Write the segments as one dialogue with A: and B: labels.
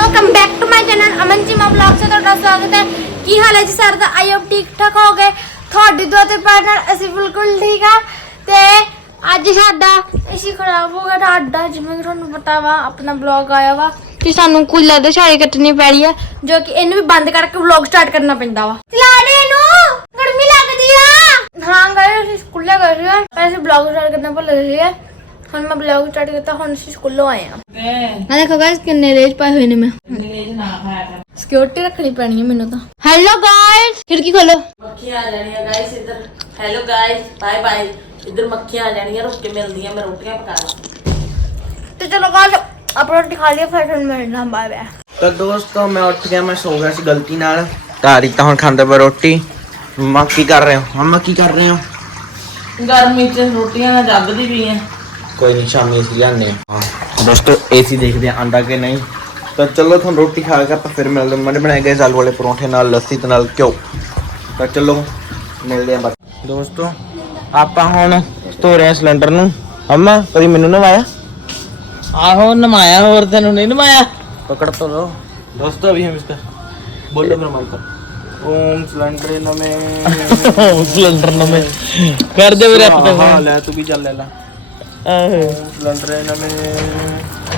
A: Welcome back to my channel Aman ji मैं blog से ਤੁਹਾਡਾ स्वागत है। की हाल है जी सर दा आई होप ठीक ठाक हो गए ਤੁਹਾਡੀ ਦੁਆ ਤੇ ਪਿਆਰ ਨਾਲ ਅਸੀਂ ਬਿਲਕੁਲ ਠੀਕ ਆ। ਤੇ ਅੱਜ ਸਾਡਾ ਏਸੀ ਖਰਾਬ ਹੋ ਗਿਆ ਸਾਡਾ, ਜਿਵੇਂ ਕਿ ਤੁਹਾਨੂੰ ਪਤਾ ਵਾ ਆਪਣਾ ब्लॉग ਆਇਆ ਵਾ ਕਿ ਸਾਨੂੰ ਕੂਲਰ ਦੇ ਛਾਲੇ ਕੱਟਣੀ ਪੈਣੀ ਆ, ਜੋ ਕਿ ਇਹਨੂੰ ਵੀ ਬੰਦ ਕਰਕੇ ब्लॉग ਸਟਾਰਟ ਕਰਨਾ ਪੈਂਦਾ ਵਾ। ਚਲਾ ਦੇ ਇਹਨੂੰ, ਗਰਮੀ ਲੱਗਦੀ ਆ। ਹਾਂ ਗਾਇਸ ਅਸੀਂ ਸਕੂਲੇ ਗਏ ਸੀ, ਵੈਸੇ ब्लॉग ਸਟਾਰਟ ਕਰਨਾ ਭੁੱਲ ਗਏ ਸੀ। ਹੁਣ ਮੈਂ ब्लॉग ਸਟਾਰਟ ਕੀਤਾ, ਹੁਣ ਅਸੀਂ ਸਕੂਲੋਂ ਆਏ ਆ। ਆ ਦੇਖੋ ਗਾਇਸ ਕਿੰਨੇ ਰੇਜ ਪਾਏ ਹੋਏ ਨੇ ਮੈਂ। सिक्योरिटी रखनी पैनी है मेनू तो। हेलो गाइस, खिड़की खोलो।
B: मक्खियां आ जानी है गाइस इधर। Hello guys, bye bye. इधर मक्खियां आ जानी है, रुक के मिलदी है, मैं रोटियां पका रहा।
A: तो चलो गाइस आप रोटी खा लिया, फिर मिलना, बाय बाय।
C: तो दोस्तों मैं उठ गया, मैं सो गया सी गलती नाल। तारी तो हुण खांदे पे रोटी। मम्मा की कर रहे हो? मम्मा की कर रहे हो?
B: गर्मी च रोटियां ना जगदी भी है।
C: कोई नहीं, शामी एसी लाने। दोस्तों एसी देखते हैं आंदा कि नहीं। तो चलो तुम रोटी खा के आप फिर मिलते हैं। मैंने बनाए गए आलू वाले परौंठे नाल लस्सी ते नाल घ्यो। तो चलो मिलते हैं। दोस्तों आप हुण धो रहे हैं सिलेंडर नूं। अम्मा कभी मैनू नवाया?
B: आहो नमाया, और तेनू नहीं नमाया?
C: पकड़ तो लो। दोस्तों अभी हम इसका बोलो मेरा मन कर ओम सिलेंडर नमें
B: ओम सिलेंडर नमें कर दे मेरे हत्थ
C: हां ले तू भी चल ले ला।
B: आहो
C: सिलेंडर नमें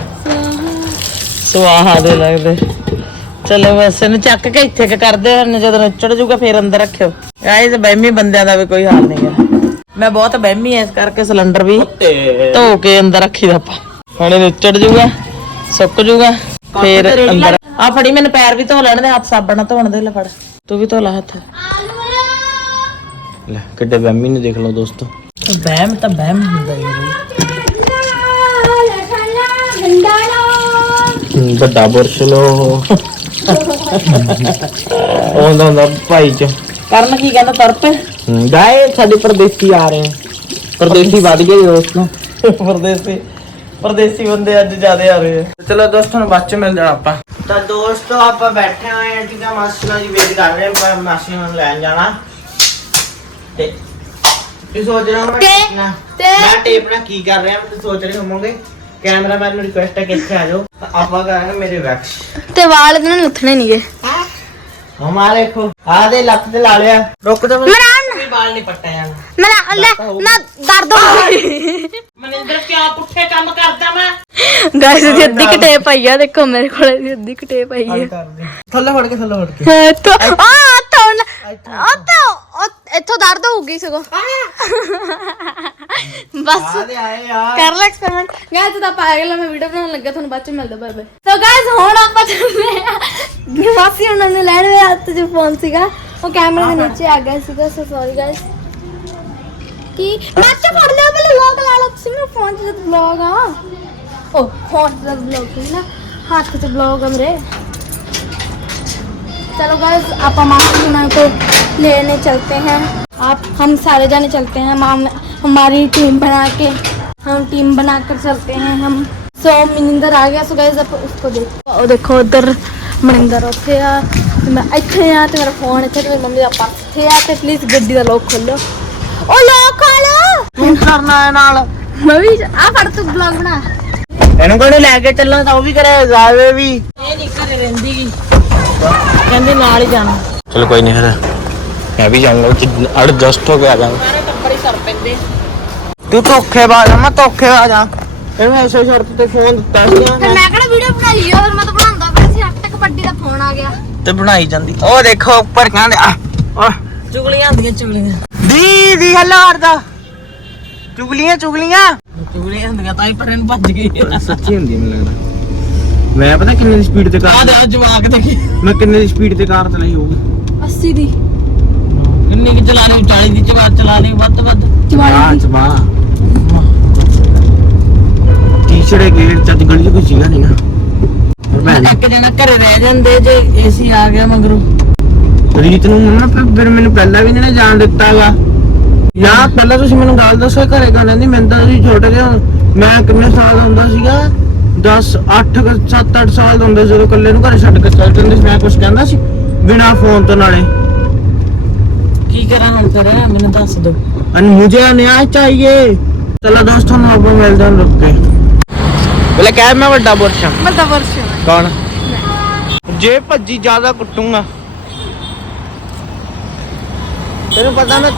B: सुहा दे लगदे। चलो बस इन्हू चक के इत्थे के कर दे, जदों चढ़ जूगा फिर अंदर रखियो। गाइस बहमी बंदियां दा भी कोई हाल नहीं है। मैं बहुत बहमी है, इस करके सिलेंडर भी धो के अंदर रखी दा पा। हुण इन्हू चढ़ जूगा, सुक जूगा, फिर अंदर आ फड़ी। मैंने पैर भी धो लेने दे, हाथ साबण नाल धोण दे। ले फड़ तू भी धो ला हाथ।
C: ले किड्डे बहमी ने देख लो दोस्तों।
B: बहम तो बहम हुंदा ही
C: ਵੱਡਾ ਬੁਰਸ਼ ਲੋ ਉਹਦਾ ਦਾ ਭਾਈ ਚ
B: ਕਰਨ ਕੀ ਕਹਿੰਦਾ ਤੁਰ ਪੇ।
C: ਗਾਏ ਸਾਡੇ ਪਰਦੇਸੀ ਆ ਰਹੇ ਆ। ਪਰਦੇਸੀ ਵੱਧ ਗਏ ਦੋਸਤੋ।
B: ਪਰਦੇਸੀ ਬੰਦੇ ਅੱਜ ਜ਼ਿਆਦੇ ਆ ਰਹੇ ਆ।
C: ਚਲੋ ਦੋਸਤੋ ਨੂੰ ਬਾਅਦ ਚ ਮਿਲ ਜਾਣਾ ਆਪਾਂ। ਤਾਂ ਦੋਸਤੋ ਆਪਾਂ ਬੈਠੇ ਹੋਏ ਆ, ਠੀਕ ਆ। ਮਾਸੀ ਨਾਲ ਜੀ ਵੇਟ ਕਰ ਰਹੇ ਆ, ਮਾਸੀ ਨੂੰ ਲੈਣ ਜਾਣਾ। ਤੇ ਤੁਸੀਂ ਸੋਚ ਰਹੇ ਹੋ ਮੈਂ ਟੇਪ ਨਾਲ ਕੀ ਕਰ ਰਿਹਾ, ਤੁਸੀਂ ਸੋਚ ਰਹੇ ਹੋਵੋਗੇ। कैमरामैन ਨੂੰ ਰਿਕੁਐਸਟ ਹੈ ਕਿ ਇੱਥੇ ਆ ਜਾਓ। ਆਪਾਂ ਕਰਾਂਗੇ ਮੇਰੇ ਵੈਕਸ
A: ਤੇ ਵਾਲ ਇਹਨਾਂ ਨੂੰ ਉੱਠਣੇ ਨਹੀਂਗੇ।
C: ਹਮਾਰੇ ਦੇਖੋ ਆ ਦੇ ਲੱਤ ਤੇ ਲਾ ਲਿਆ। ਰੁਕ ਜਾ,
B: ਕੋਈ ਵਾਲ ਨਹੀਂ ਪੱਟਿਆ ਜਾਣਾ।
A: ਮੈਂ ਨਾ ਦਰਦ ਹੋ ਗਈ।
B: ਮਨਿੰਦਰ ਕਿਉਂ ਪੁੱਠੇ ਕੰਮ ਕਰਦਾ ਮੈਂ?
A: ਗਾਇਸ ਦੀ ਅੱਧੀ ਕਟੇ ਪਈ ਆ, ਦੇਖੋ ਮੇਰੇ ਕੋਲੇ ਦੀ ਅੱਧੀ ਕਟੇ ਪਈ ਆ।
C: ਥੱਲੇ ਫੜ ਕੇ
A: ਇੱਥੋਂ ਇੱਥੋਂ ਦਰਦ ਹੋਊਗੀ ਸਗੋਂ। ਬਸ ਕਰ ਲੈ ਐਕਸਪੈਰੀਮੈਂਟ। ਗਾਇਸ ਤਾਂ ਪਾਗਲ ਮੈਂ ਵੀਡੀਓ ਬਣਾਉਣ ਲੱਗਾ, ਤੁਹਾਨੂੰ ਬਾਅਦ ਚ ਮਿਲਦਾ। Bye bye. ਸੋ ਗਾਇਸ ਹੁਣ ਆਪਾਂ ਚੱਲਦੇ ਆ ਵਾਸੀ ਉਹਨਾਂ ਨੂੰ ਲੈਣ। ਮੇਰੇ ਹੱਥ 'ਚ ਫੋਨ ਸੀਗਾ, ਉਹ ਕੈਮਰੇ ਦੇ ਨੀਚੇ ਆ ਗਿਆ ਸੀਗਾ। So sorry guys. ਕੀ ਮੈਂ ਤੇ ਫੜ ਲਿਆ ਬਲੇ ਵਲੌਗ ਲਾ ਲਾ ਤੁਸੀਂ। ਮੇਰੇ ਫੋਨ 'ਚ ਜਦ ਵਲੌਗ ਆ, ओ फोन से ब्लॉग थी ना, हाथ से ब्लॉग हमरे। चलो गाइस आप मामा को लेने चलते हैं। आप हम सारे जाने चलते हैं। हमारी टीम बना के हम टीम बनाकर चलते हैं हम। सो मनिंदर आ गया। सो गाइस आप उसको देखो उधर मनिंदर उत्थे आ, मैं इत्थे आ ते मेरा फोन इत्थे, ते मम्मी दा पर्स इत्थे आ। ते प्लीज गड्डी दा लॉक खोलो। ओ लॉक खोलो,
C: ਤੂੰ ਕਰਨਾ ਹੈ ਨਾਲ।
A: मैं भी आ फड़ तू ब्लॉग बना।
C: ਇਹਨੂੰ ਕੋਲ ਲੈ ਕੇ ਚੱਲਣਾ ਤਾਂ ਉਹ ਵੀ ਕਰੇ ਜਾਵੇ ਵੀ।
B: ਇਹ ਨਹੀਂ ਘਰੇ ਰਹਿੰਦੀ ਗੀ, ਕਹਿੰਦੇ ਨਾਲ ਹੀ ਜਾਣਾ।
C: ਚਲੋ ਕੋਈ ਨਹੀਂ, ਫਿਰ ਮੈਂ ਵੀ ਜਾਊਂਗਾ, ਐਡਜਸਟ ਹੋ ਕੇ ਆ ਜਾਊਂਗਾ।
B: ਸਾਰੇ ਟੱਬਰ ਹੀ ਸਰ ਪੈਂਦੇ।
C: ਤੂੰ ਧੋਖੇਬਾਜ਼ ਆ, ਮੈਂ ਧੋਖੇਬਾਜ਼ ਆ। ਇਹਨੂੰ ਐਸੇ ਸ਼ਰਤ ਤੇ ਫੋਨ ਦਿੱਤਾ ਸੀ
A: ਫਿਰ ਮੈਂ ਕਿਹੜਾ ਵੀਡੀਓ ਬਣਾਈ ਆ, ਫਿਰ ਮੈਂ ਤਾਂ ਬਣਾਉਂਦਾ ਪਿਆ ਸੀ। ਹੱਟ ਕਬੱਡੀ ਦਾ ਫੋਨ ਆ ਗਿਆ
C: ਤੇ ਬਣਾਈ ਜਾਂਦੀ। ਉਹ ਦੇਖੋ ਉੱਪਰ ਕਹਿੰਦੇ
B: ਚੁਗਲੀਆਂ ਹੁੰਦੀਆਂ ਚੁਗਲੀਆਂ।
C: ਦੀ ਹੱਲਾ ਕਰਦਾ। ਚੁਗਲੀਆਂ
B: ਚੁਗਲੀਆਂ ਹੁੰਦੀਆਂ ਤਾਂ ਹੀ ਪਰ ਇਹਨੂੰ ਭੱਜ ਗਈ।
C: ਸੱਚੀ ਹੁੰਦੀ ਮੈਨੂੰ ਲੱਗਦਾ। ਮੈਂ ਪਤਾ ਕਿੰਨੇ ਦੀ ਸਪੀਡ ਤੇ
B: ਆ ਦੇ ਜਵਾਕ ਦੇਖੀ
C: ਮੈਂ ਕਿੰਨੇ ਦੀ ਸਪੀਡ ਤੇ ਕਾਰ ਚਲਾਈ ਹੋਊਗੀ।
A: 80 ਦੀ।
B: ਕਿੰਨੀ ਕਿ ਚਲਾ ਰਹੀ? 40 ਦੀ ਚਲਾ ਰਹੀ ਵੱਧ ਤੋਂ ਵੱਧ।
C: ਚਵਾ ਟੀਚਰ ਗੇਟ ਚ ਗਲੀ ਚ ਕੋਈ ਸੀਗਾ ਨਹੀਂ ਨਾ।
B: ਇੱਕ ਜਣਾ ਘਰੇ ਰਹਿ ਜਾਂਦੇ ਜੇ ਏਸੀ ਆ ਗਿਆ ਮਗਰੋਂ।
C: ਰੀਤ ਨੂੰ ਨਾ ਫਿਰ ਮੈਨੂੰ ਪਹਿਲਾਂ ਵੀ ਨਹੀਂ ਜਾਣ ਦਿੱਤਾ ਵਾ। ਨਾ ਪਹਿਲਾਂ ਤੁਸੀਂ ਮੈਨੂੰ ਗੱਲ ਦੱਸੋ ਘਰੇ ਕਾ ਲੈਂਦੀ। ਮੈਂ ਤਾਂ ਤੁਸੀਂ ਛੋਟੇ ਜਿਹੇ, ਮੈਂ ਕਿੰਨੇ ਸਾਲ ਦਾ ਹੁੰਦਾ ਸੀਗਾ? 7-8 ਸਾਲ ਦਾ ਹੁੰਦਾ ਸੀ ਜਦੋਂ ਇਕੱਲੇ ਨੂੰ ਘਰੇ ਛੱਡ ਕੇ ਚੱਲ ਜਾਂਦੇ ਸੀ। ਮੈਂ ਕੁਝ ਕਹਿੰਦਾ ਸੀ ਬਿਨਾ ਫੋਨ ਤੋਂ? ਨਾਲੇ
B: ਕੀ ਕਰਾਂ ਹੁਣ ਫਿਰ ਮੈਨੂੰ ਦੱਸ ਦੋ।
C: मुझे न्याय चाहिए। चलो दोस्तों अब मिलते हैं रुक के। बोले क्या है मैं बड़ा बुर्श
A: बड़ा बुर्श
C: कौन ਜੇ ਭੱਜੀ ਜ਼ਿਆਦਾ ਕੁੱਟੂਗਾ। ਤੈਨੂੰ ਪਤਾ ਮੈਂ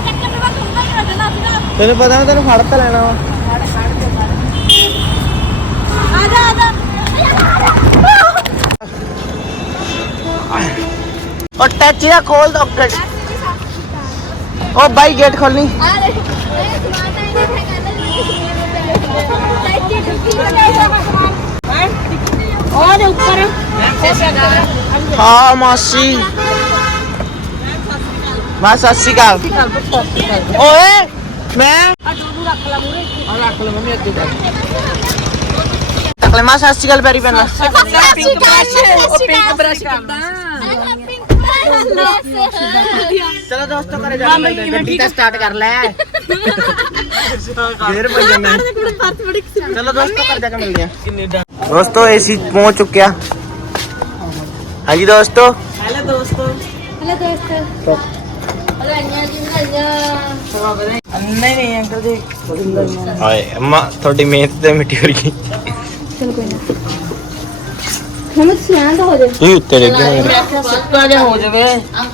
C: ਤੈਨੂੰ ਫੜ ਤਾਂ ਲੈਣਾ ਵਾ। ਉਹ ਟੈਚੀ ਦਾ ਖੋਲ ਦੋ। ਉਹ ਬਾਈ ਗੇਟ ਖੋਲਣੀ।
A: और ऊपर
C: हाँ मासी मैं सत श्री अकाल ओए मैं रख ले मां सत श्री अकाल पैरी पैना चलो दोस्तों करे जा गड्डी का स्टार्ट कर ले फिर बजे में चलो दोस्तों कर जाके मिलते हैं दोस्तों एसी पहुंच चुके हैं। हाँ जी दोस्तों
B: हेलो दोस्तों नहीं अंकल जी
C: हाय अम्मा थोड़ी मेहनत ते मिट्टी हो रही
A: चल कोई ना हम सियान तो हो जाए
C: ये उत्ते लगे
B: सुक्का जा हो जावे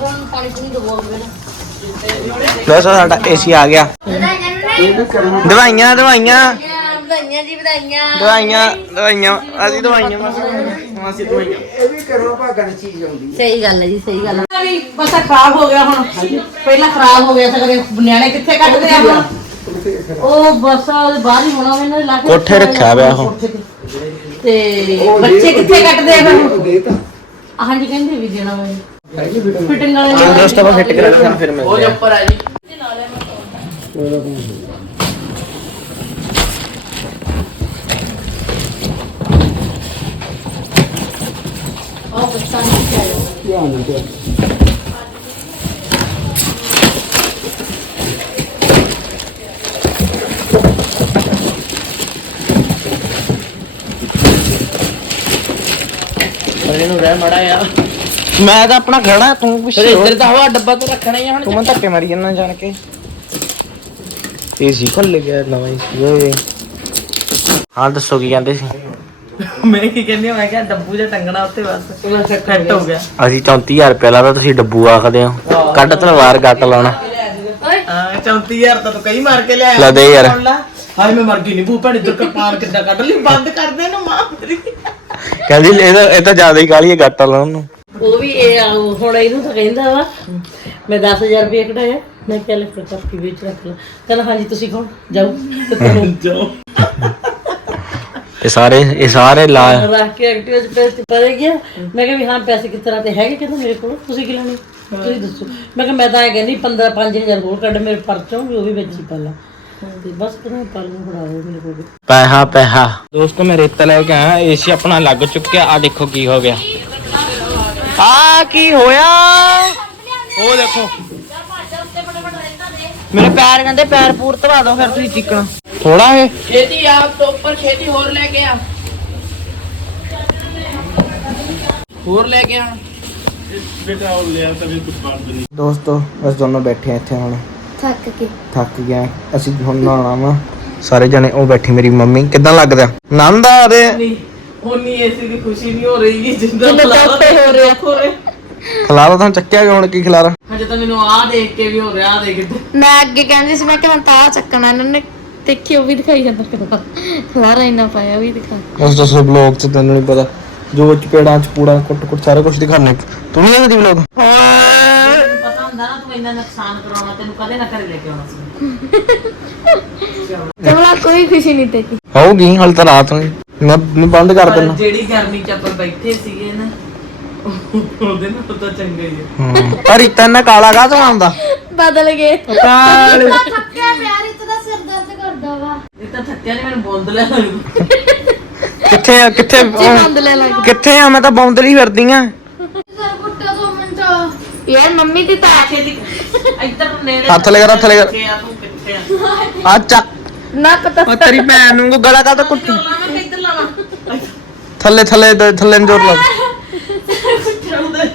C: दोस्तों साडा एसी आ गया। दवाइयां दवाइयां
A: ਵਧਾਈਆਂ ਜੀ ਵਧਾਈਆਂ
C: ਦਵਾਈਆਂ ਅਸੀਂ ਦਵਾਈਆਂ ਅਸੀਂ ਦਵਾਈਆਂ
A: ਸਹੀ ਗੱਲ ਹੈ ਜੀ ਸਹੀ ਗੱਲ
B: ਬਸ ਖਰਾਬ ਹੋ ਗਿਆ ਹੁਣ ਪਹਿਲਾਂ ਖਰਾਬ ਹੋ ਗਿਆ ਸਕਦੇ ਨਿਆਣੇ ਕਿੱਥੇ ਕੱਢਦੇ ਆ ਹੁਣ ਉਹ ਬਸ ਬਾਹਰ ਹੀ ਹੋਣਾ ਇਹਨਾਂ ਦੇ ਲਾ ਕੇ
C: ਕੋਠੇ ਰੱਖਿਆ ਪਿਆ ਉਹ
B: ਤੇ ਬੱਚੇ ਕਿੱਥੇ ਕੱਢਦੇ ਆ ਹੁਣ ਹਾਂਜੀ ਕਹਿੰਦੇ ਵੀ ਦੇਣਾ ਵਾ ਫਿਟਿੰਗ ਵਾਲੇ
C: ਚਲ ਦੋਸਤੋ ਆਪਾਂ ਫਿੱਟ ਕਰਾ ਕੇ ਫਿਰ ਮਿਲਦੇ ਆ।
B: ਉੱਪਰ ਆ ਜੀ ਇਹਨੂੰ ਰਹਿ ਮੜਾ ਯਾਰ
C: ਮੈਂ ਤਾਂ ਆਪਣਾ ਖੜਾ ਤੂੰ ਪਿੱਛੇ
B: ਇੱਧਰ ਤਾਂ ਹਵਾ ਡੱਬਾ ਤੇ ਰੱਖਣਾ ਹੀ ਆ ਹੁਣ
C: ਤੂੰ ਮੈਂ ਧੱਕੇ ਮਾਰੀ ਜਾਂਦਾ ਜਾਣ ਕੇ ਏਸੀ ਖੁੱਲ ਗਿਆ ਨਵਾਂ ਏਸੀ ਓਏ ਹਾਂ ਦੱਸੋ ਕੀ ਕਹਿੰਦੇ ਸੀ
B: ਮੈਂ ਕੀ ਕਹਿੰਦੀ ਮੈਂ ਕਿਹਾ ਡੱਬੂ ਜਿਹਾ ਟੰਗਣਾ ਉੱਤੇ ਬਸ ਫਿੱਟ ਹੋ ਗਿਆ
C: ਅਸੀਂ 34000 ਰੁਪਏ ਲਾਦਾ ਤੁਸੀਂ ਡੱਬੂ ਆਖਦੇ ਹੋ ਕੱਢ ਤਲਵਾਰ ਗੱਟ ਲਾਉਣਾ
B: ਹਾਂ 34000 ਤਾਂ ਤੂੰ ਕਈ ਮਾਰ ਕੇ ਲਿਆ
C: ਲੈ ਦੇ ਯਾਰ।
B: ਹਾਏ ਮੈਂ ਮਰ ਗਈ ਨਹੀਂ ਭੂਪਾ ਇੱਧਰ ਕਪਾਰ ਕਿੱਦਾਂ ਕੱਢ ਲਈ ਬੰਦ ਕਰ ਦੇ ਨਾ ਮਾਂ
C: ਕਹਿੰਦੀ ਇਹ ਤਾਂ ਜ਼ਿਆਦਾ ਹੀ ਕਾਲੀ ਹੈ ਗੱਟ ਲਾਉਣ ਨੂੰ
B: ਉਹ ਵੀ ਇਹ ਹੁਣ ਇਹਨੂੰ ਤਾਂ ਕਹਿੰਦਾ ਵਾ ਮੈਂ 10000 ਰੁਪਏ ਕਢਾਇਆ ਮੈਂ ਕਿਹਾ ਲੈ ਕਾਪੀ ਵਿੱਚ ਰੱਖ ਲਾ ਕਹਿੰਦਾ ਹਾਂਜੀ ਤੁਸੀਂ ਕੌਣ ਜਾਓ ਤੇ ਤੁਹਾਨੂੰ ਜਾਓ
C: ਇਹ ਸਾਰੇ ਲਾ
B: ਰੱਖ ਕੇ ਐਕਟਿਵ ਚ ਪੈਸੇ ਪਰੇ ਗਿਆ ਮੈਂ ਕਿਹਾ ਵੀ ਹਾਂ ਪੈਸੇ ਕਿਸ ਤਰ੍ਹਾਂ ਤੇ ਹੈਗੇ ਕਹਿੰਦਾ ਮੇਰੇ ਕੋਲ ਤੁਸੀਂ ਕੀ ਲੈਣੇ ਤੁਸੀਂ ਦੱਸੋ ਮੈਂ ਕਿਹਾ ਮੈਂ ਤਾਂ ਇਹ ਕਹਿੰਦੀ 5000 ਹੋਰ ਕੱਢ ਮੇਰੇ ਪਰਚੋਂ ਵੀ ਉਹ ਵੀ ਵਿੱਚ ਹੀ ਪਾ ਲਾ ਤੇ ਬਸ ਕਹਿੰਦਾ ਪਲ ਨੂੰ ਫੜਾ ਦਿਓ ਮੇਰੇ ਕੋਲ
C: ਪੈਸਾ ਦੋਸਤੋ ਮੈਂ ਰੇਤਾ ਲੈ ਕੇ ਆਇਆ ਏਸੀ ਆਪਣਾ ਲੱਗ ਚੁੱਕਿਆ ਆ ਦੇਖੋ ਕੀ ਹੋ ਗਿਆ ਆ ਕੀ ਹੋਇਆ ਉਹ ਦੇਖੋ ਮੇਰੇ ਪੈਰ ਕਹਿੰਦੇ ਪੈਰ ਪੂਰ ਧਵਾ ਦੋ ਫਿਰ ਤੁਸੀਂ ਚਿੱਕਣਾ ਥੋੜਾ ਹੈ
B: ਛੇਤੀ ਆਪ ਤੋਂ ਉੱਪਰ ਛੇਤੀ ਹੋਰ ਲੈ ਕੇ ਆ ਹੋਰ ਲੈ ਕੇ ਆ ਬੇਟਾ ਉਹ ਲਿਆ ਤਾਂ ਵੀ ਕੁਝ ਬਾਤ ਨਹੀਂ
C: ਦੋਸਤੋ ਅਸੀਂ ਦੋਨੋਂ ਬੈਠੇ ਆ ਇੱਥੇ ਹੁਣ ਥੱਕ ਗਿਆ ਅਸੀਂ ਹੁਣ ਨਹਾਉਣਾ ਵਾ ਸਾਰੇ ਜਣੇ ਉਹ ਬੈਠੀ ਮੇਰੀ ਮੰਮੀ ਕਿੱਦਾਂ ਲੱਗਦਾ ਆਨੰਦ ਆ ਰਿਹਾ
B: ਹੋਣੀ ਐਸੀ ਦੀ ਖੁਸ਼ੀ ਨਹੀਂ ਹੋ ਰਹੀ ਜਿੰਦਾ ਟੋਟੇ ਹੋ ਰਿਹਾ
C: ਖਲਾਰਾ ਤਾਂ ਚੱਕਿਆ ਗਿਆ ਹੁਣ ਕੀ ਖਲਾਰਾ
B: ਹਜੇ ਤਾਂ ਮੈਨੂੰ ਆ ਦੇਖ ਕੇ ਵੀ ਹੋ ਰਿਹਾ ਆ ਦੇਖ
A: ਮੈਂ ਅੱਗੇ ਕਹਿੰਦੀ ਸੀ ਮੈਂ ਕਿ ਮੈਂ ਤਾਂ ਚੱਕਣਾ ਇਹਨਾਂ ਨੇ ਦੇਖੀ ਉਹ ਵੀ ਦਿਖਾਈ ਜਾਂਦਾ ਖਲਾਰਾ ਇੰਨਾ ਪਾਇਆ ਵੀ ਦਿਖਾ
C: ਉਸ ਦੱਸੋ ਬਲੌਗ ਚ ਤੈਨੂੰ ਨਹੀਂ ਪਤਾ ਜੋ ਚਪੇੜਾਂ ਚ ਪੂੜਾ ਕੁੱਟ ਸਾਰਾ ਕੁਝ ਦਿਖਾਣੇ ਤੂੰ ਨਹੀਂ ਦੇਖਦੀ ਬਲੌਗ
B: ਪਤਾ ਹੁੰਦਾ ਨਾ ਤੂੰ ਇੰਨਾ ਨੁਕਸਾਨ ਕਰਾਉਣਾ ਤੈਨੂੰ ਕਦੇ ਨਾ ਘਰੇ ਲੈ ਕੇ ਆਉਣਾ ਸੀ
A: ਕਮਲਾ ਕੋਈ ਖੁਸ਼ੀ ਨਹੀਂ ਤੇ
C: ਹੋਊਗੀ ਹਲ ਤਾਂ ਰਾਤ ਨੂੰ ਮੈਂ ਬੰਦ ਕਰ ਦੇਣਾ
B: ਜਿਹੜੀ ਗਰਮੀ ਚ ਆਪਾਂ ਬੈਠੇ ਸੀਗੇ ਨਾ ਉਹਦੇ ਨਾਲ ਤਾਂ ਚੰਗਾ ਹੀ ਹੈ
C: ਪਰ ਇਤਨਾ ਕਾਲਾ ਕਾ ਤੋਂ ਆਉਂਦਾ
A: ਬਦਲ ਗਏ
C: ਕਾਲੇ
A: ਥੱਕਿਆ ਪਿਆਰ ਇਤ ਦਾ ਸਿਰ ਦਰਦ ਕਰਦਾ ਵਾ
B: ਇਹ ਤਾਂ ਥੱਕਿਆ ਨਹੀਂ ਮੈਨੂੰ ਬੋਂਦ ਲੈ
C: ਕਿੱਥੇ
A: ਬੰਦ ਲੈ ਲੱਗ
C: ਕਿੱਥੇ ਆ ਮੈਂ ਤਾਂ ਬੌਂਦਲੀ ਫਿਰਦੀ ਆ
A: ਸਰ ਪੁੱਟਾ 2 ਮਿੰਟ ਯਾਰ ਮੰਮੀ ਦੀ ਤਾਂ
B: ਇੱਧਰ ਨੇੜੇ
C: ਹੱਥ ਲੈ ਕਰ
B: ਤੂੰ ਕਿੱਥੇ ਆ
C: ਆ ਚੱਕ
A: ਨਾ ਪਤਾ
C: ਉਹ ਤੇਰੀ ਭੈਣ ਨੂੰ ਗਲਾ ਕਾ ਤਾਂ ਕੁੱਟੀ
B: ਲਾਵਾਂ ਕਿ ਇੱਧਰ ਲਾਵਾਂ
C: ਥੱਲੇ ਨੂੰ ਜ਼ੋਰ ਲਾ
B: ਛੱਡ ਦੇ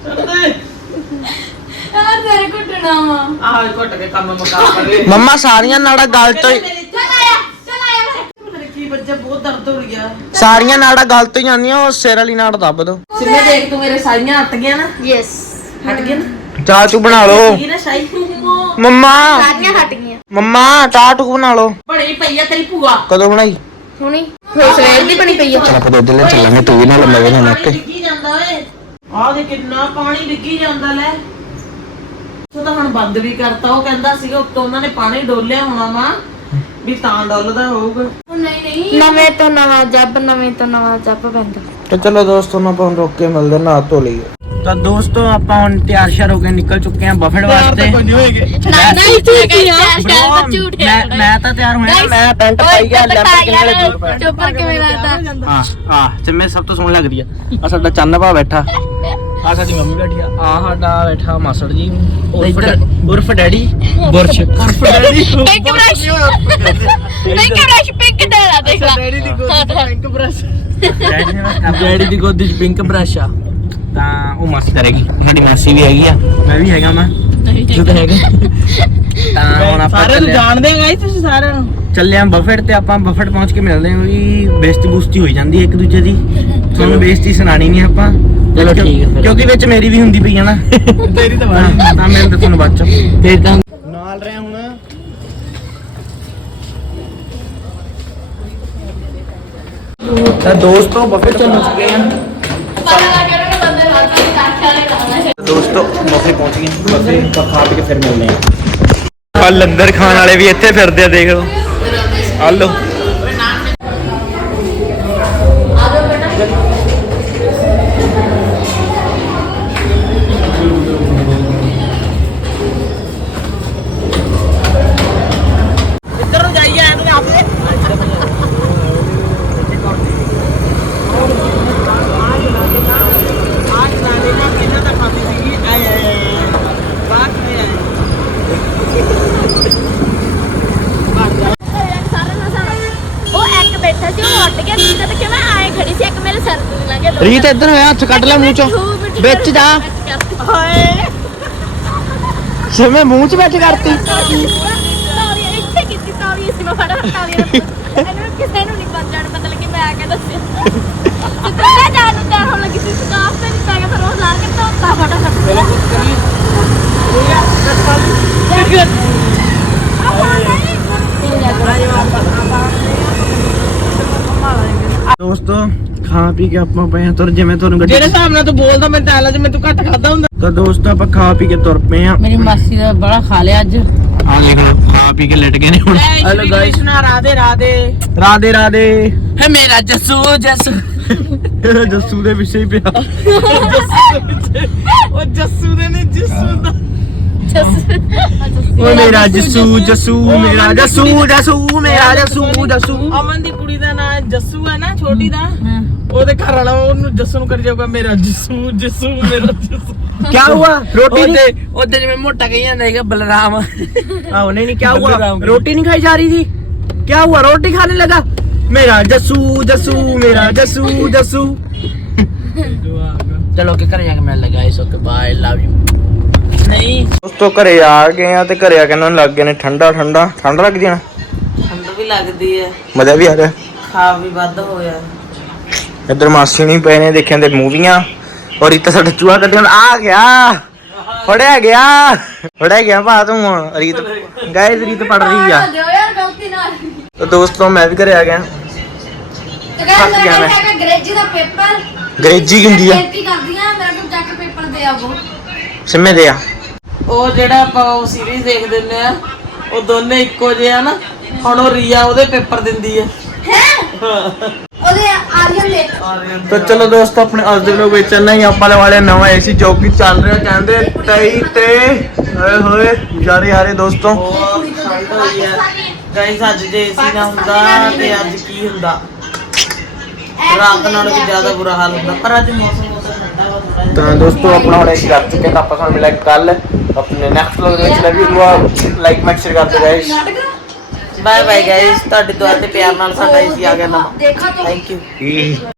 A: ਯਾਰ ਤੇਰੇ ਕੁੱਟਣਾ ਵਾ
B: ਆਹ ਘੁੱਟ ਕੇ ਕੰਮ ਮੁਕਾ ਕਰੇ
C: ਮੰਮਾ ਸਾਰੀਆਂ ਨਾੜਾ ਗਲ ਤੋਂ ਹੀ
A: ਚੱਲ ਆਇਆ
B: ਕੀ ਚ ਬਹੁਤ ਦਰਦ ਹੋ ਰਿਹਾ।
C: ਸਾਰੀਆਂ ਨਾੜਾਂ ਗਲਤ ਹੀ ਜਾਂਦੀਆਂ, ਉਹ ਸਿਰ ਵਾਲੀ ਨਾੜ ਦੱਬ ਦੋ।
B: ਸਿੰਮੇ ਦੇਖ ਤੂੰ ਮੇਰੇ ਸਾਈਆਂ ਹਟ ਗਿਆ ਨਾ।
A: ਯੈਸ
B: ਹਟ ਗਿਆ ਨਾ।
C: ਚਾਹ ਚੂ ਬਣਾ ਲਓ
B: ਸੀਗੀ ਨਾ ਸ਼ਾਈ
C: ਮੰਮਾ।
A: ਸਾਰੀਆਂ ਹਟ ਗਈਆਂ।
C: ਮੰਮਾ ਚਾਹ ਟੂ ਬਣਾ ਲਓ।
B: ਬਣੀ ਪਈ ਆ ਤੇਰੀ ਭੂਆ।
C: ਕਦੋਂ ਬਣਾਈ?
A: ਹੁਣੀ ਹੋ ਸਵੇਰ ਦੀ ਬਣੀ ਪਈ ਆ।
C: ਆਪਾਂ ਦੁੱਧ ਲੈ ਚੱਲਾਂਗੇ, ਤੂੰ ਵੀ ਨਾ ਲੰਮੇ ਨਾ ਨੱਕ।
B: ਡਿੱਗੀ ਜਾਂਦਾ ਓਏ। ਆਹ ਦੇ ਕਿੰਨਾ ਪਾਣੀ ਡਿੱਗੀ ਜਾਂਦਾ ਲੈ। ਉਹ ਤਾਂ ਹੁਣ ਬੰਦ ਵੀ ਕਰਤਾ। ਉਹ ਕਹਿੰਦਾ ਸੀਗਾ ਉੱਤੋਂ ਉਹਨਾਂ ਨੇ ਪਾਣੀ ਡੋਲਿਆ ਹੋਣਾ ਵਾ ਵੀ ਤਾਂ ਡੁੱਲਦਾ ਹੋਊਗਾ।
A: ਨਹੀਂ ਨਵੇਂ ਤੋਂ ਨਵਾਂ ਜੱਬ ਪੈਂਦਾ।
C: तो चलो दोस्तों ना अपन रोक के मिलते ना तो लिए। तो दोस्तों ਆਪਾਂ ਹੁਣ ਤਿਆਰ ਸ਼ਰ ਹੋ ਕੇ ਨਿਕਲ ਚੁੱਕੇ ਹਾਂ ਬਫਟ ਵਾਸਤੇ। ਮੈਂ ਤਾਂ ਤਿਆਰ ਹੋਇਆ, ਮੈਂ ਪੈਂਟ ਪਾਈ ਗਿਆ ਲੈਪਰ ਕਿੰਨੇ
A: ਚੋਪਰ ਕਿਵੇਂ ਲੱਗਦਾ?
C: ਹਾਂ ਜਿਵੇਂ ਸਭ ਤੋਂ ਸੋਹਣੀ ਲੱਗ ਰਹੀ ਆ। ਆ ਸਾਡਾ ਚੰਨ ਭਾ ਬੈਠਾ, ਆ ਸਾਡੀ ਮੰਮੀ ਬੈਠੀ ਆ, ਆ ਸਾਡਾ ਬੈਠਾ ਮਾਸੜ ਜੀ ਉਰਫ ਡੈਡੀ ਬੁਰਸ਼ ਉਰਫ ਡੈਡੀ
A: ਪਿੰਕ ਬ੍ਰਸ਼ ਪਿੰਕ ਡਾਲਾ ਦੇਖ ਲੈ।
B: ਡੈਡੀ ਦੀ ਗੋਦੀ ਚ ਪਿੰਕ ਬ੍ਰਸ਼।
C: ਡੈਡੀ ਦੀ ਗੋਦੀ ਚ ਪਿੰਕ ਬ੍ਰਸ਼ ਆ। ਤਾਂ ਉਹ ਮਾਸੀ ਕਰੇਗੀ, ਸਾਡੀ ਮਾਸੀ ਵੀ ਹੈਗੀ ਆ, ਮੈਂ ਵੀ ਹੈਗਾ ਮੈਂ ਤੂੰ ਤਾਂ ਹੈਗਾ। ਤਾਂ ਹੁਣ ਆਪਾਂ
B: ਸਾਰੇ ਨੂੰ ਜਾਣਦੇ ਹੋ ਗਾਇਸ ਤੁਸੀਂ ਸਾਰਿਆਂ ਨੂੰ।
C: ਚੱਲੇ ਆਂ ਬਫਟ ਤੇ। ਆਪਾਂ ਬਫਟ ਪਹੁੰਚ ਕੇ ਮਿਲਦੇ ਹਾਂ ਵੀ ਬੇਇੱਜ਼ਤੀ ਬੁਸਤੀ ਹੋਈ ਜਾਂਦੀ ਹੈ ਇੱਕ ਦੂਜੇ ਦੀ। ਤੁਹਾਨੂੰ ਬੇਇੱਜ਼ਤੀ ਸੁਣਾਣੀ ਨਹੀਂ ਆਪਾਂ।
B: ਚਲੋ ਠੀਕ ਹੈ ਫਿਰ।
C: ਕਿਉਂਕਿ ਵਿੱਚ ਮੇਰੀ ਵੀ ਹੁੰਦੀ ਪਈ ਹੈ ਨਾ।
B: ਤੇਰੀ ਤਾਂ ਬਾਤ
C: ਤਾਂ ਮੈਂ ਤਾਂ ਤੁਹਾਨੂੰ ਬਾਅਦ ਚ
B: ਫੇਰ ਤਾਂ
C: ਨਾਲ ਰਿਹਾ ਹੁਣ। ਤਾਂ ਦੋਸਤੋ ਬਫਟ ਚੱਲ ਚੁੱਕੇ ਹਾਂ। ਦੋਸਤੋ ਬਫੇ ਪਹੁੰਚ ਗਏ। ਬਫੇ ਖਾ ਪੀ ਕੇ ਫਿਰ ਮਿਲਦੇ ਹਾਂ। ਆ ਲੰਗਰ ਖਾਣ ਵਾਲੇ ਵੀ ਇੱਥੇ ਫਿਰਦੇ ਆ, ਦੇਖ ਲਓ। ਆ ਲਓ
B: ਇੱਧਰ ਨੂੰ ਜਾਈਏ ਇਹਨੂੰ ਆਪੇ।
A: ਉਹ ਇੱਕ ਬੈਠਾ ਸੀ, ਉਹ ਉੱਡ ਗਿਆ। ਨੀਂਦ ਤੇ ਕਿਵੇਂ ਆਏ ਖੜੀ ਸੀ, ਇੱਕ ਮੇਰੇ ਸਿਰ ਤੋਂ ਲੰਘ ਗਿਆ।
C: ਰੀਤ ਇੱਧਰ ਹੋਇਆ, ਹੱਥ ਕੱਢ ਲੈ ਮੂੰਹ ਚੋਂ, ਵਿੱਚ ਜਾ।
A: ਹਾਏ
C: ਜਿਵੇਂ ਮੂੰਹ ਚ ਬੈਠ ਕਰਤੀ।
A: ਤਾਲੀਆਂ ਇੱਥੇ ਕੀਤੀ, ਤਾਲੀਆਂ ਸੀ ਮੈਂ ਫੜਾ ਤਾਲੀਆਂ ਇਹਨੂੰ ਕਿਸੇ ਨੂੰ ਨਹੀਂ ਪਹੁੰਚਣ ਪਤਾ ਲੱਗੀ। ਮੈਂ ਆ ਕੇ ਦੱਸਿਆ ਸਿੱਧਾ ਜਾਣ ਨੂੰ ਤਿਆਰ ਹੋਣ ਲੱਗੀ ਸੀ, ਸਕਾਫ ਤੇ ਦਿੱਤਾ ਗਿਆ। ਫਿਰ ਉਹ ਲਾ ਕੇ ਧੋਤਾ
C: ਦੋਸਤੋ ਖਾ ਪੀ ਕੇ ਆਪਾਂ ਪਏ ਆ ਤੁਰ। ਜਿਵੇਂ ਤੁਹਾਨੂੰ ਗੱਡੀ
B: ਜਿਹੜੇ ਹਿਸਾਬ ਨਾਲ ਤੂੰ ਬੋਲਦਾ ਮੈਂ ਤਾਂ ਜਿਵੇਂ ਤੂੰ ਘੱਟ ਖਾਦਾ ਹੁੰਦਾ।
C: ਤਾਂ ਦੋਸਤੋ ਆਪਾਂ ਖਾ ਪੀ ਕੇ ਤੁਰ ਪਏ ਆ।
B: ਮੇਰੀ ਮਾਸੀ ਦਾ ਬੜਾ ਖਾ ਲਿਆ ਅੱਜ।
C: ਆ ਦੇਖ ਲਓ ਖਾ ਪੀ ਕੇ ਲਟ ਗਏ ਨੇ ਹੁਣ।
B: Hello guys Radhe Radhe
C: Radhe Radhe.
B: ਹੈ ਮੇਰਾ ਜੱਸੂ
C: ਜੱਸੂ ਦੇ ਪਿੱਛੇ ਹੀ ਪਿਆ।
B: ਉਹ ਜੱਸੂ ਦੇ ਨਹੀਂ ਜੱਸੂ ਦਾ।
C: ਓ ਮੇਰਾ ਜੱਸੂ ਜੱਸੂ ਮੇਰਾ ਜੱਸੂ ਜੱਸੂ ਮੇਰਾ ਜੱਸੂ ਜੱਸੂ।
B: ਅਮਨ ਦੀ ਕੁੜੀ ਦਾ ਨਾਮ ਜੱਸੂ ਹੈ ਨਾ, ਛੋਟੀ ਦਾ। ਉਹਦੇ ਘਰ ਵਾਲਾ ਉਹਨੂੰ ਜੱਸੂ ਨੂੰ ਕਰੀ ਜਾਊਗਾ ਮੇਰਾ ਜੱਸੂ ਜੱਸੂ ਮੇਰਾ ਜੱਸੂ।
C: क्या हुआ? रोटी नहीं?
B: ਉਹਦੇ ਜਿਵੇਂ ਮੋਟਾ ਕਹੀ ਜਾਂਦਾ ਹੈਗਾ ਬਲਰਾਮ।
C: आओ नहीं क्या हुआ?
B: बलराम की।
C: रोटी नहीं खाई जा रही थी? क्या हुआ? रोटी खाने लगा मेरा जस्सू जस्सू मेरा जस्सू जस्सू।
B: ਚਲੋ ਕਿ ਘਰੇ ਜਾ ਕੇ ਮਿਲ ਲਗਾ ਇਸ ਓਕੇ ਬਾਏ ਲਵ ਯੂ। ਨਹੀਂ
C: ਦੋਸਤੋ ਘਰੇ ਆ ਗਏ ਆ ਤੇ ਘਰੇ ਆ ਕੇ ਇਹਨਾਂ ਨੂੰ ਲੱਗ ਗਏ ਨੇ ਠੰਡਾ ਠੰਡ ਲੱਗ ਜਾਣਾ।
B: ਠੰਡ ਵੀ ਲੱਗਦੀ ਹੈ,
C: ਮਜ਼ਾ ਵੀ ਆ ਰਿਹਾ।
B: ਖਾ ਵੀ ਵੱਧ ਹੋਇਆ।
C: ਇੱਧਰ ਮਾਸੀ ਨਹੀਂ ਪਏ ਨੇ ਦੇਖਿਆ ਤੇ ਮੂਵੀਆਂ। ਔਰ ਇੱਥੇ ਸਾਡਾ ਚੂਹਾ ਕੱਢਣ ਆ ਗਿਆ। ਫੜਿਆ ਗਿਆ ਭਾ ਤੂੰ। ਰੀਤ ਗਾਇਸ ਰੀਤ ਪੜ ਰਹੀ ਆ।
A: ਯਾਰ ਗਲਤੀ ਨਾਲ
C: ਤਾਂ ਦੋਸਤੋ ਮੈਂ ਵੀ ਘਰੇ ਆ ਗਿਆ।
A: ਤੇ ਗਾਇਸ
C: ਥੱਕ ਗਿਆ
A: ਮੇਰਾ
C: ਮੈਂ।
A: ਹੈਗਾ ਅੰਗਰੇਜ਼ੀ ਦਾ ਪੇਪਰ।
C: ਅੰਗਰੇਜ਼ੀ ਹੁੰਦੀ ਆ।
A: ਬੇਨਤੀ ਕਰਦੀ ਆ ਮੇਰਾ ਤੋਂ ਚੱਕ ਪੇਪਰ ਦੇ ਆਵੋ।
C: ਸਿੰਮੇ ਦੇ ਆ।
B: ਉਹ ਜਿਹੜਾ ਆਪਾਂ ਉਹ ਸੀਰੀਜ਼ ਦੇਖ ਦਿੰਦੇ ਆ, ਉਹ ਦੋਨੇ ਇੱਕੋ ਜਿਹੇ ਆ ਨਾ। ਹੁਣ ਉਹ ਰੀਆ ਉਹਦੇ ਪੇਪਰ ਦਿੰਦੀ ਆ।
A: ਉਹਦੇ ਆਰੀਅਨ ਦੇ
C: तो चलो दोस्तों अपने आज के लोग चलना ही ਆਪਾਂ ਵਾਲੇ ਨਵਾਂ ਏਸੀ ਜੋ ਕਿ ਚੱਲ ਰਿਹਾ ਕਹਿੰਦੇ 23 ਤੇ ਹੋਏ ਹੋਏ ਯਾਰੇ ਦੋਸਤੋਂ।
B: ਗਾਇਸ ਅੱਜ ਜੇ ਏਸੀ ਨਾ ਹੁੰਦਾ ਤੇ ਅੱਜ ਕੀ ਹੁੰਦਾ। ਰਾਤ ਨਾਲੋਂ ਵੀ ਜ਼ਿਆਦਾ ਬੁਰਾ ਹਾਲ ਹੁੰਦਾ, ਪਰ ਅੱਜ ਮੌਸਮ ਠੰਡਾ ਵਾ ਥੋੜਾ ਜਿਹਾ।
C: ਤਾਂ ਦੋਸਤੋ ਆਪਣਾ ਹੁਣ ਏਸੀ ਕਰ ਚੁੱਕੇ ਤਾਂ ਆਪਾਂ ਤੁਹਾਨੂੰ ਮਿਲਾਂਗੇ ਕੱਲ ਆਪਣੇ ਨੈਕਸਟ ਵਲੌਗ ਦੇ ਵਿੱਚ। Love you like make share ਕਰਦੇ ਗਾਇਸ।
B: Bye bye guys. ਤੁਹਾਡੇ ਦੁਆਰਾ ਤੇ ਪਿਆਰ ਨਾਲ ਸਾਡਾ ਏਸੀ ਆ ਗਿਆ ਨਵਾਂ।
A: ਦੇਖਾ ਤੂੰ
B: ਥੈਂਕ ਯੂ।